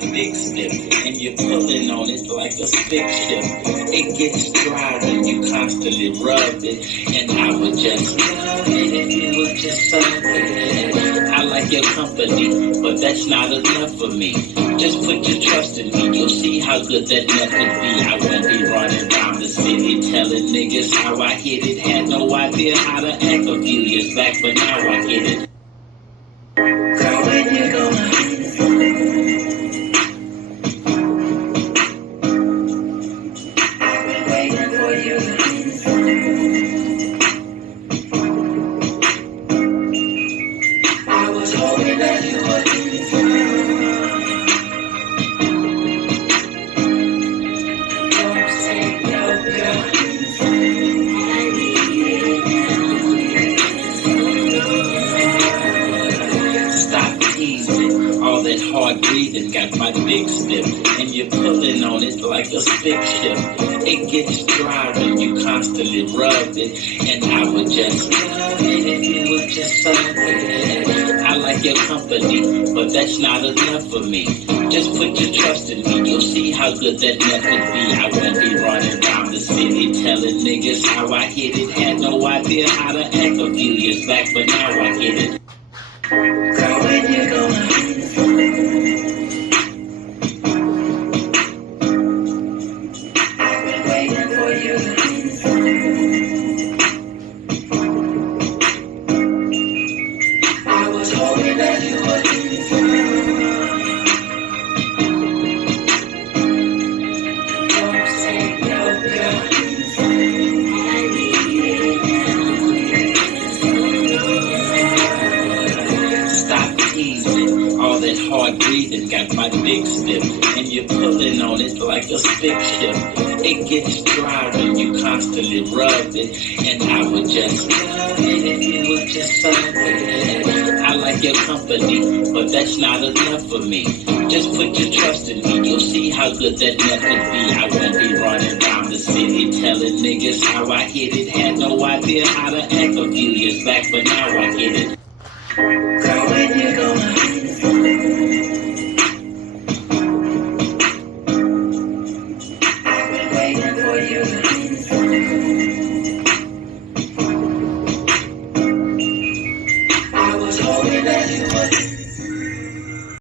dick stiff, and you're pulling on it like a stick shift. It gets dry when you constantly rub it, and I would just love it if you would just suck it. I like your company, but that's not enough for me. Just put your trust in me, you'll see how good that nut could be. I won't be running around the city telling niggas how I hit it. Had no idea how to act a few years back, but now I get it. Girl, when you gonna I've been waiting for you. I was hoping that you would. Don't say no, girl. Stop teasing. All that hard breathing got my dick stiff, and you're pulling on it like a stick shift. It gets dry when you constantly rub it, and I would just love it if you would just suck it. I like your company, but that's not enough for me. Just put your trust in me, you'll see how good that nut could be. I won't be running around the city telling niggas how I hit it. Had no idea how to act a few years back, but now I get it. Girl, when you gonna I've been waiting for you. I was hoping that you would. Don't say no, girl. Stop teasing. All that hard breathing got my dick stiff, and you're pulling on it like a stick shift. It gets dry when you constantly rub it, and I would just love it if you would just suck it. I like your company, but that's not enough for me. Just put your trust in me, you'll see how good that nut could be. I won't be running around the city telling niggas how I hit it. Had no idea how to act a few years back, but now I get it. Girl, when you gonna